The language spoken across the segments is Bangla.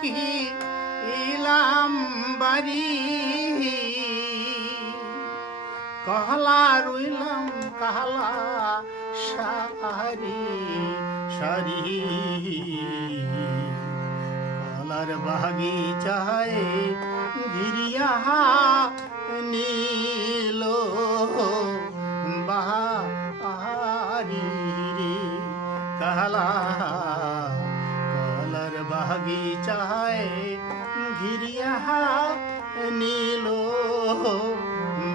কি ইলাম বাড়ি? কহলা রুইলাম কহলা সারি সারি। কহলার বাগি চায় গিরিয়া নী। নীল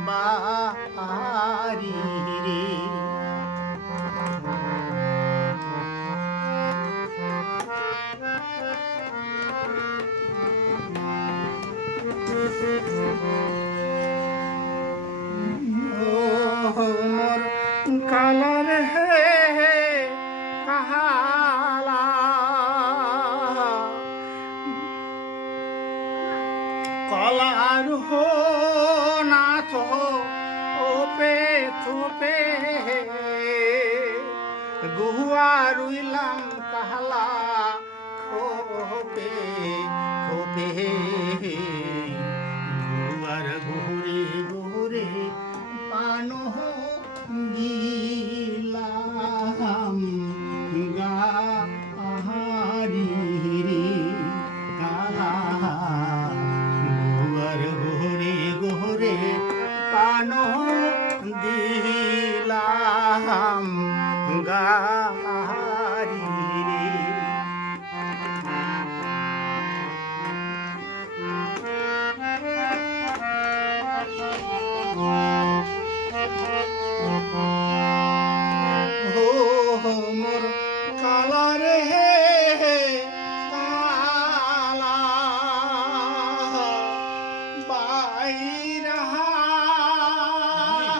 বাহারি রে। মোর কালার হে হো নাথ ওপে থোপে গুহুয়া রুইলাম কাহলা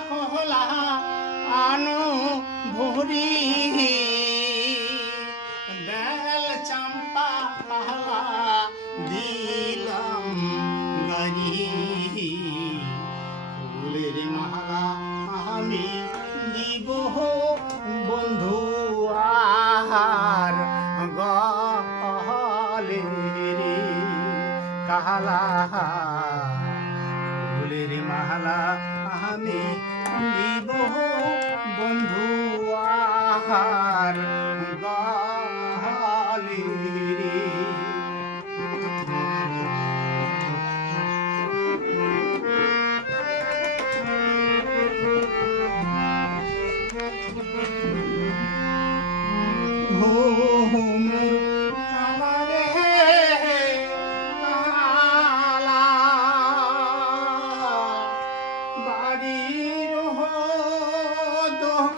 কহলা আনো ভরি। বেল চম্পা কাহলা দিলাম গরি ফুলের মালা আমি দিব বন্ধু আহার গহলে রে কাহালা ফুলের মালা আমি দিব বন্ধু আহার গহলে রে হো হো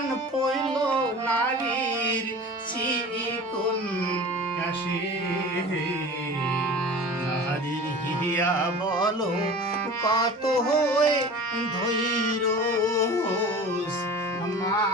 প্রাণ পইল নারীর চিকুন আসে নারীর হিয়া বলো কত হয়ে ধৈর মা